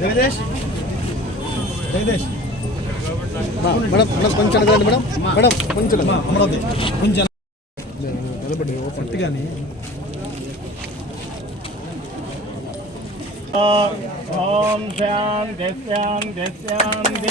జగదేశ్ madam madam కొంచెం అడగండి madam madam కొంచెం అమరావతి కొంచెం నిలబడి ఓపెన్ కానీ ఓం శాంతి శాంతి శాంతి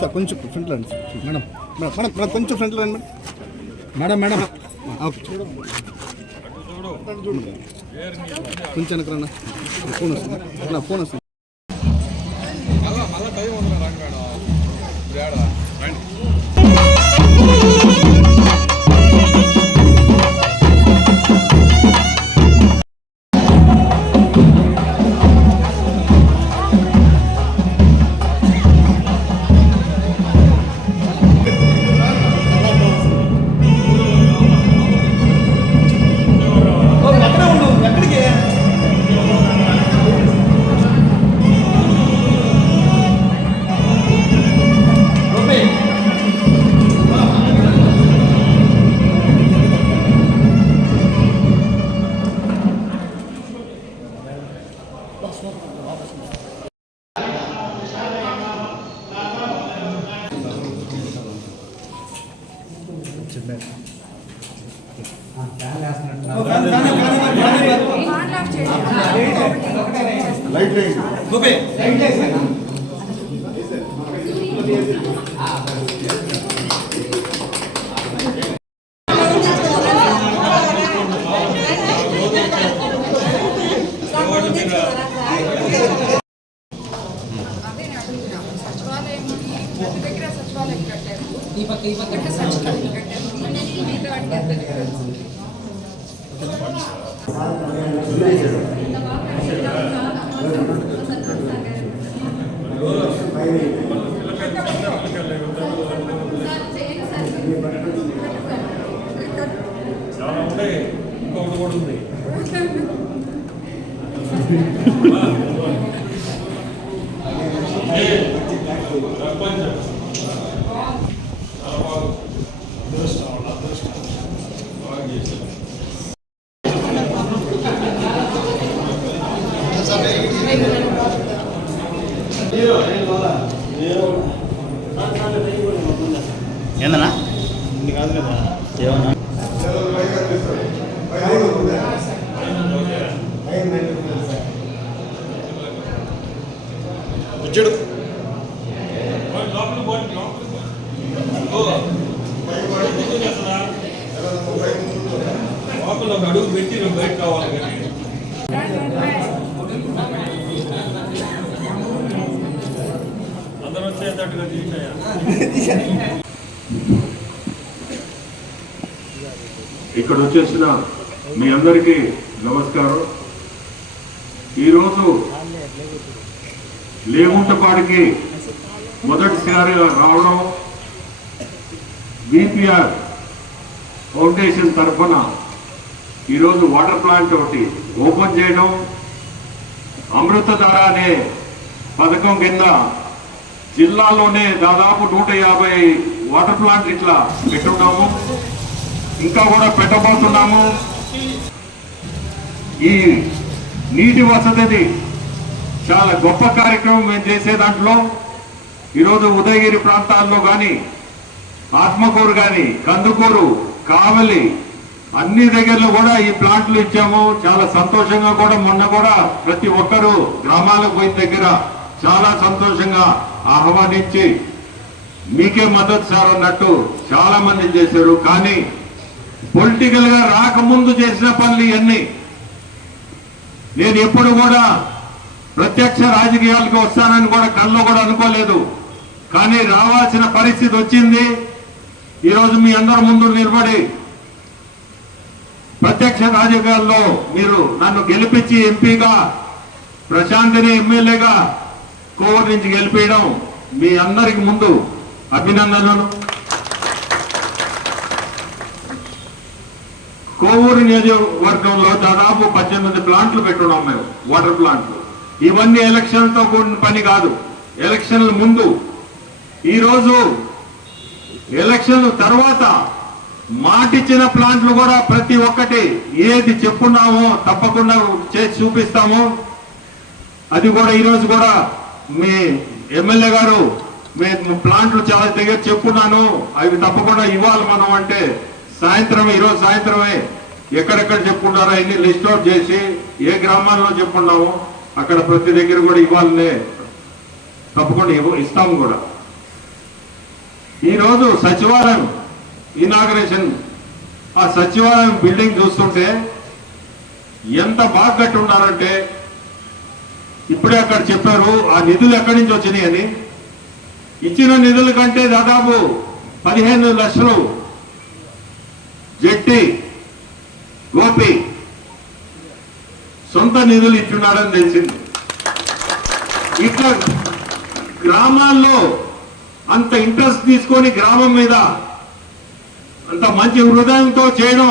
సార్ కొంచెం ఫ్రంట్ రండి మేడం మేడం మేడం కొంచెం ఫ్రంట్ రండి మేడం మేడం మేడం ఓకే కొంచెం వెనకరన్నా ఫోన్ వస్తుంది ఫోన్ వస్తుంది చాలా ఉంటాయి ఇంకొకటి కూడా ఉంది ఏందన్నా కాదు కదా ఏమన్నా వచ్చాడు అడుగు పెట్టి బయట కావాలి కానీ అందరూ వచ్చేటట్టుగా తీసాయా ఇక్కడ వచ్చేసిన మీ అందరికీ నమస్కారం. ఈరోజు లేగుంటపాడికి మొదటిసారిగా రావడం, బీపీఆర్ ఫౌండేషన్ తరఫున ఈరోజు వాటర్ ప్లాంట్ ఒకటి ఓపెన్ చేయడం, అమృతధార అనే పథకం కింద జిల్లాలోనే దాదాపు 150 వాటర్ ప్లాంట్ ఇట్లా పెట్టున్నాము, ఇంకా కూడా పెట్టబోతున్నాము. ఈ నీటి వసతిది చాలా గొప్ప కార్యక్రమం మేము చేసే దాంట్లో ఈరోజు ఉదయగిరి ప్రాంతాల్లో కానీ, ఆత్మకూరు కానీ, కందుకూరు, కావలి అన్ని దగ్గరలో కూడా ఈ ప్లాంట్లు ఇచ్చాము. చాలా సంతోషంగా కూడా మొన్న కూడా ప్రతి ఒక్కరూ గ్రామాలకు పోయిన దగ్గర చాలా సంతోషంగా ఆహ్వానించి మీకే మద్దతు సార్ అన్నట్టు చాలా మంది చేశారు. కానీ పొలిటికల్ గా రాకముందు చేసిన పనులు ఇవన్నీ నేను ఎప్పుడు కూడా ప్రత్యక్ష రాజకీయాలకు వస్తానని కూడా కల్లో కూడా అనుకోలేదు. కానీ రావాల్సిన పరిస్థితి వచ్చింది. ఈరోజు మీ అందరి ముందు నిలబడి ప్రత్యక్ష రాజకీయాల్లో మీరు నన్ను గెలిపించి ఎంపీగా, ప్రశాంతిని ఎమ్మెల్యేగా కోవూరు నుంచి గెలిపించడం మీ అందరికి ముందు అభినందనలు. కోవూరు నియోజకవర్గంలో దాదాపు 18 ప్లాంట్లు పెట్టున్నాం మేము, వాటర్ ప్లాంట్లు. ఇవన్నీ ఎలక్షన్లతో కూడిన పని కాదు, ఎలక్షన్ల ముందు. ఈరోజు ఎలక్షన్ తర్వాత మాటిచ్చిన ప్లాంట్లు కూడా ప్రతి ఒక్కటి ఏది చెప్పున్నామో తప్పకుండా చేసి చూపిస్తాము. అది కూడా ఈరోజు కూడా మీ ఎమ్మెల్యే గారు మేము ప్లాంట్లు చాలా దగ్గర చెప్పున్నాను, అవి తప్పకుండా ఇవ్వాలి మనం అంటే సాయంత్రం, ఈరోజు సాయంత్రమే ఎక్కడెక్కడ చెప్పుకుంటారో అన్ని లిస్ట్ అవుట్ చేసి ఏ గ్రామాల్లో చెప్పుకున్నామో అక్కడ ప్రతి దగ్గర కూడా ఇవ్వాలనే తప్పకుండా ఇస్తాము కూడా. ఈరోజు సచివాలయం ఇనాగరేషన్, ఆ సచివాలయం బిల్డింగ్ చూస్తుంటే ఎంత బాగా కట్టి ఉన్నారంటే, ఇప్పుడే అక్కడ చెప్పారు ఆ నిధులు ఎక్కడి నుంచి వచ్చినాయి అని. ఇచ్చిన నిధుల కంటే దాదాపు 15 లక్షలు జట్టి గోపి సొంత నిధులు ఇచ్చున్నాడని తెలిసింది. ఇట్లా గ్రామాల్లో అంత ఇంట్రెస్ట్ తీసుకొని గ్రామం మీద అంత మంచి హృదయంతో చేయడం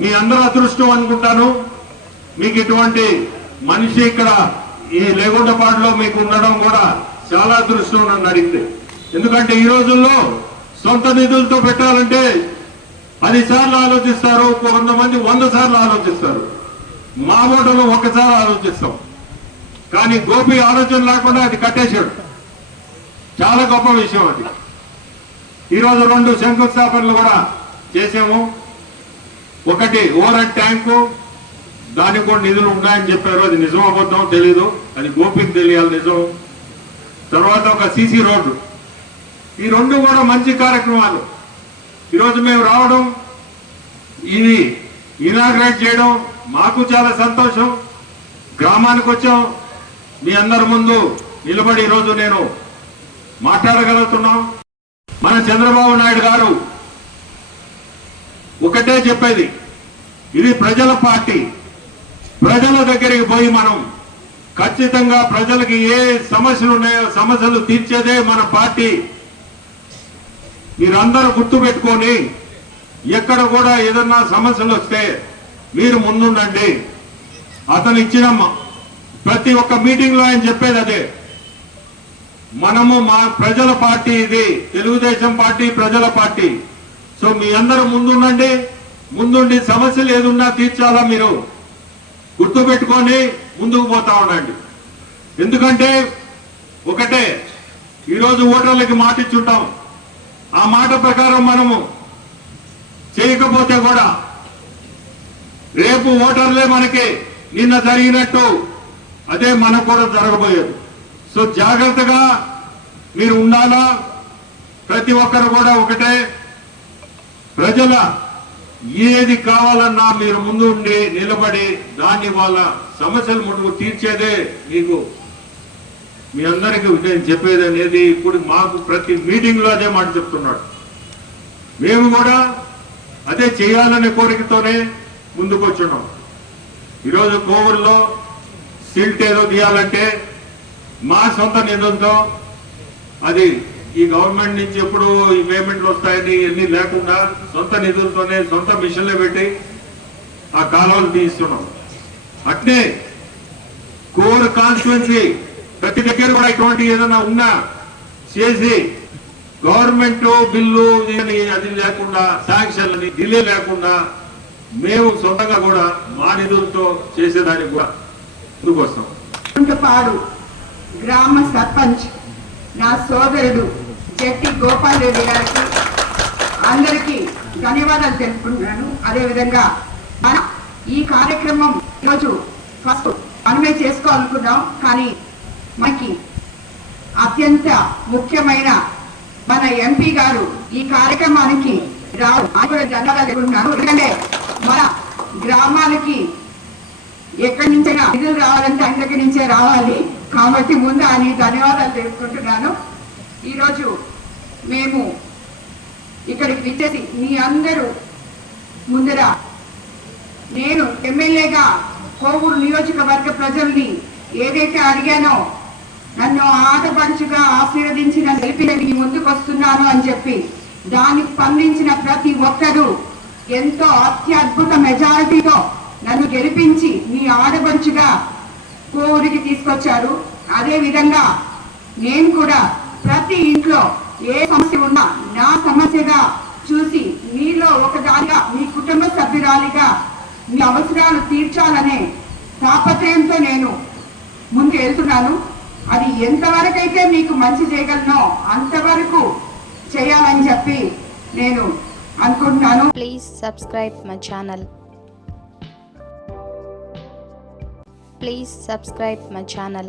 మీ అందరూ అదృష్టం అనుకుంటాను. మీకు ఇటువంటి మనిషి ఇక్కడ ఈ లేగొండపాడులో మీకు ఉండడం కూడా చాలా అదృష్టం నన్ను అడిగితే. ఎందుకంటే ఈ రోజుల్లో సొంత నిధులతో పెట్టాలంటే 10 సార్లు ఆలోచిస్తారు, కొంతమంది 100 సార్లు ఆలోచిస్తారు. మా ఓటలో ఒకసారి ఆలోచిస్తాం. కానీ గోపి ఆలోచన లేకుండా అది కట్టేశాడు. చాలా గొప్ప విషయం అది. ఈరోజు 2 శంకుస్థాపనలు కూడా చేసాము. ఒకటి ఓవర్ ట్యాంకు, దానికి కూడా నిధులు ఉన్నాయని చెప్పారు. అది నిజం అబద్ధం తెలీదు, అది గోపికి తెలియాలి నిజం. తర్వాత ఒక సీసీ రోడ్డు, ఈ 2 కూడా మంచి కార్యక్రమాలు. ఈరోజు మేము రావడం, ఇది ఇనాగ్రేట్ చేయడం మాకు చాలా సంతోషం. గ్రామానికి వచ్చాం, మీ అందరి ముందు నిలబడి ఈరోజు నేను మాట్లాడగలుగుతున్నాం. మన చంద్రబాబు నాయుడు గారు ఒకటే చెప్పేది, ఇది ప్రజల పార్టీ. ప్రజల దగ్గరికి పోయి మనం ఖచ్చితంగా ప్రజలకి ఏ సమస్యలు ఉన్నాయో సమస్యలు తీర్చేదే మన పార్టీ. మీరందరూ గుర్తుపెట్టుకొని ఎక్కడ కూడా ఏదన్నా సమస్యలు వస్తే మీరు ముందుండండి. అతను ఇచ్చిన ప్రతి ఒక్క మీటింగ్ లో ఆయన చెప్పేది అదే, మనము మా ప్రజల పార్టీ, ఇది తెలుగుదేశం పార్టీ ప్రజల పార్టీ. సో మీ అందరూ ముందుండండి, ముందుండి సమస్యలు ఏదున్నా తీర్చాలా మీరు గుర్తుపెట్టుకొని ముందుకు పోతా ఉండండి. ఎందుకంటే ఒకటే, ఈరోజు ఓటర్లకి మాట ఇచ్చుంటాం, ఆ మాట ప్రకారం మనము చేయకపోతే కూడా రేపు ఓటర్లే మనకి నిన్న జరిగినట్టు అదే మనకు కూడా జరగబోయేది. సో జాగ్రత్తగా మీరు ఉండాలా. ప్రతి ఒక్కరు కూడా ఒకటే, ప్రజల ఏది కావాలన్నా మీరు ముందు ఉండి నిలబడి దాన్ని వాళ్ళ సమస్యలు ముట్టుకు తీర్చేదే మీకు మీ అందరికీ నేను చెప్పేది అనేది. ఇప్పుడు మాకు ప్రతి మీటింగ్ లో అదే మాట చెప్తున్నాడు. మేము కూడా అదే చేయాలనే కోరికతోనే ముందుకు వచ్చున్నాం. ఈరోజు కోవూరులో సిల్ట్ ఏదో తీయాలంటే మా సొంత నిధులతో, అది ఈ గవర్నమెంట్ నుంచి ఎప్పుడు ఈ పేమెంట్లు వస్తాయని ఇవన్నీ లేకుండా సొంత నిధులతోనే సొంత మిషన్లే పెట్టి ఆ కాలువలు తీస్తున్నాం. అట్నే కోర్ కాన్స్టిట్యున్సీ ప్రతి దగ్గర కూడా ఇటువంటి ఏదైనా ఉన్నా చేసి గవర్నమెంట్ బిల్లు అది లేకుండా, శాంక్షన్లని డిలే లేకుండా మేము సొంతంగా కూడా మా నిధులతో చేసేదానికి కూడా ముందుకు వస్తాం. పాడు గ్రామ సర్పంచ్ నా సోదరుడు జట్టి గోపాల్ రెడ్డి గారికి అందరికీ ధన్యవాదాలు తెలుపుకుంటున్నాను. అదేవిధంగా మన ఈ కార్యక్రమం ఈరోజు ఫస్ట్ మనమే చేసుకోవాలనుకున్నాం, కానీ మనకి అత్యంత ముఖ్యమైన మన ఎంపీ గారు ఈ కార్యక్రమానికి రావడం ధన్యవాదాలు తెలుపుకుంటున్నాను. ఎందుకంటే మన గ్రామాలకి ఎక్కడి నుంచైనా నిధులు రావాలంటే ఆయన దగ్గర నుంచే రావాలి కాబట్టి ముందు ఆయన ధన్యవాదాలు తెలుపుకుంటున్నాను. ఈరోజు మేము ఇక్కడికి విచ్చేసి మీ అందరూ ముందర నేను ఎమ్మెల్యేగా కోవూరు నియోజకవర్గ ప్రజల్ని ఏదైతే అడిగానో, నన్ను ఆటపడుచుగా ఆశీర్వదించి నన్ను గెలిపినది మీ ముందుకు వస్తున్నాను అని చెప్పి దానికి స్పందించిన ప్రతి ఒక్కరూ ఎంతో అత్యద్భుత మెజారిటీతో నన్ను గెలిపించి మీ ఆడపడుచుగా కోవూరికి తీసుకొచ్చారు. అదే విధంగా నేను కూడా ప్రతి ఇంట్లో ఏ సమస్య ఉన్నా నా సమస్యగా చూసి మీలో ఒకదానిగా మీ కుటుంబ సభ్యురాలిగా మీ అవసరాలు తీర్చాలనే తాపత్రయంతో నేను ముందు వెళ్తున్నాను. అది ఎంతవరకైతే మీకు మంచి చేయగలనో అంతవరకు చేయాలని చెప్పి నేను అనుకుంటున్నాను. Please subscribe my channel. Please subscribe my channel.